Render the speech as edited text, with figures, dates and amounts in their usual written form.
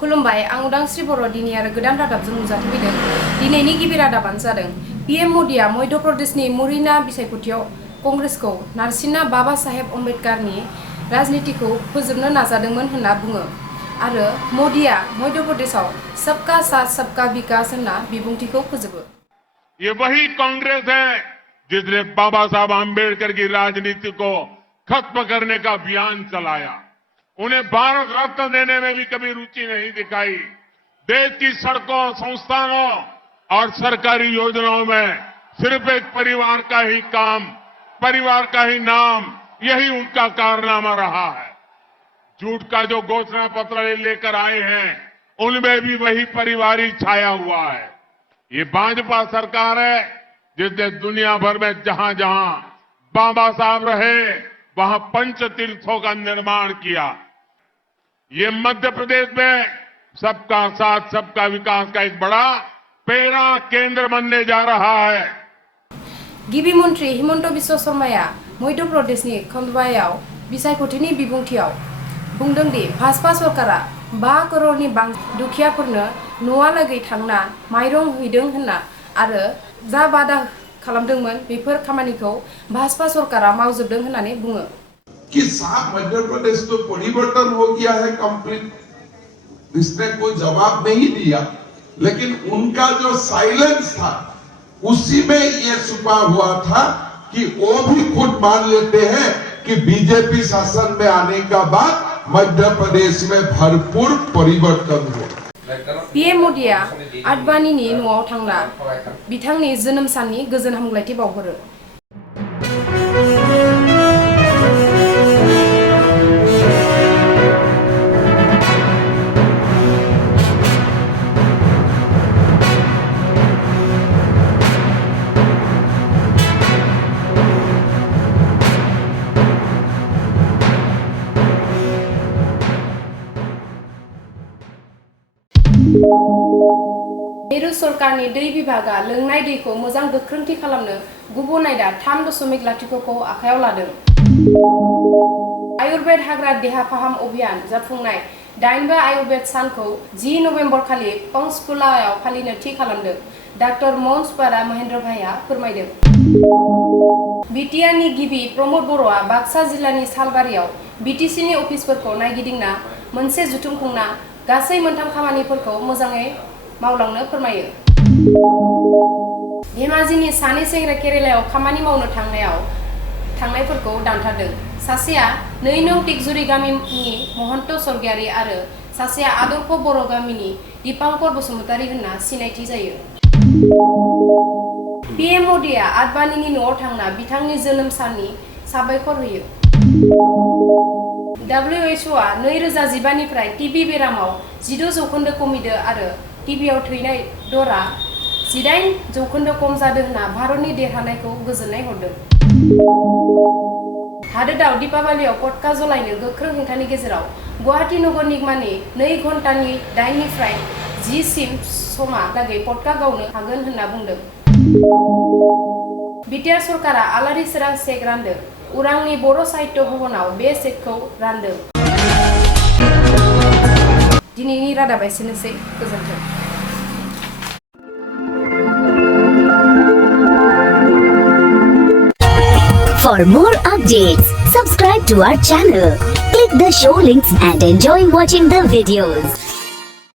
खुलुमबाय आं उदांस्रि बर' दिनै आरो गोदान रादाबजों नुजाथिफैदों। दिनैनि गिबि रादाबानो जादों पीएम मोदीआ मध्य प्रदेशनि मुरैना बिसायख'थियाव कंग्रेसखौ नारसिनना बाबा साहेब अम्बेडकारनि राजनितिखौ फोजोबनो नाजादोंमोन होनना बुङो आरो मोदीआ मध्य प्रदेशआव सबका साथ सबका विकास होनना बिबुंथिखौ फोजोबो। ये वही कांग्रेस है जिसने बाबा साहब अम्बेडकर की राजनीति को खत्म करने का अभियान चलाया। उन्हें भारत रत्न देने में भी कभी रुचि नहीं दिखाई। देश की सड़कों, संस्थानों और सरकारी योजनाओं में सिर्फ एक परिवार का ही काम, परिवार का ही नाम, यही उनका कारनामा रहा है। झूठ का जो घोषणा पत्र लेकर आए हैं उनमें भी वही परिवार ही छाया हुआ है। ये भाजपा सरकार है जिसने दुनिया भर में जहां जहां बाबा साहब रहे वहां पंच तीर्थों का निर्माण किया। ये मध्य प्रदेश में सबका साथ सबका विकास का एक बड़ा पेरा केंद्र बनने जा रहा है। गिबि मन्त्री हिमन्त बिश्व शर्माया मध्य प्रदेशनि खंडवायाव बिसायख'थिनि बिबुंथियाव बुंदों दि भाजपा सरकारा 5 करोड़नि बांसिन दुखियाफोरनो न'आलागै थांना माइरं हैदों होनना आरो जा बादा खालामदोंमोन बेफोर खामानिखौ भाजपा सरकारा मावजोबदों होननानै बुङो। कि साफ मध्य प्रदेश तो परिवर्तन हो गया है कंप्लीट, इसने कोई जवाब नहीं दिया, लेकिन उनका जो साइलेंस था उसी में ये छुपा हुआ था कि वो भी खुद मान लेते हैं कि बीजेपी शासन में आने का बाद मध्य प्रदेश में भरपूर परिवर्तन हुआ। पीएम मोदीआ आडवाणीनि न'आव थांना बिथांनि जोनोम साननि गोजोन हामलायथि बावहरो। मिरु सरकारनि दै बिभागा लोंनाय दैखौ मोजां गोख्रोंथि खालामनो गुबुन आयदा 3.0 खौ आखायाव लादों। आयुर्वेद हाग्रा देहा फाहाम अभियान जाफुंनाय 8बा आयुर्वेद सानखौ 10 नभेम्बर खालि पंचकुलायाव फालिनो थि खालामदों। डाक्टर मनसपारा महेन्द्र भाइआ फोरमायदों। बिटिआरनि गिबि प्रमद बर'आ बाक्सा जिल्लानि सालबारियाव बिटिसिनि अफिसफोरखौ नायगिदिंना मोनसे जथुम खुंना गासै मोनथाम खामानिफोरखौ मोजाङै मावलांनो फोरमायो। धेमाजिनि सानै सेंग्रा केरेलायाव खामानि मावनो थांनायफोरखौ दानथारदों। सासेया 2 नं टिकजुरि गामिनि महन्त स्वर्गियारि आरो सासेया आदर्श बर' गामिनि दीपांकर बसुमतारी होनना सिनायथि जायो। पीएम मोदीआ आडवाणीनि न'आव थांना बिथांनि जोनोम साननि साबायखर होयो। WHOआ 2015 निफ्राय टीबी बेरामाव 12% खमिदो आरो टीबीआव थैनाय दरा 18% खम जादों होनना भारतनि देरहानायखौ गोजोननाय हरदों। हादोराव दीपावलियाव पटका जलायनो गोख्रों हेंथानि गेजेराव गुवाहाटी नगर निगमानि 2 घन्टानि 8 निफ्राय 10 सिम समहालागै पटका गावनो हागोन होनना बुंदों। बिटिआर सरकारा आलारि सोरां चेक रानदों। उरांनि बर' साहित्य भवनाव बे चेकखौ रानदों। दिनैनि रादाबा एसेनोसै। गोजोन्थों। For more updates, subscribe to our channel, click the show links and enjoy watching the videos.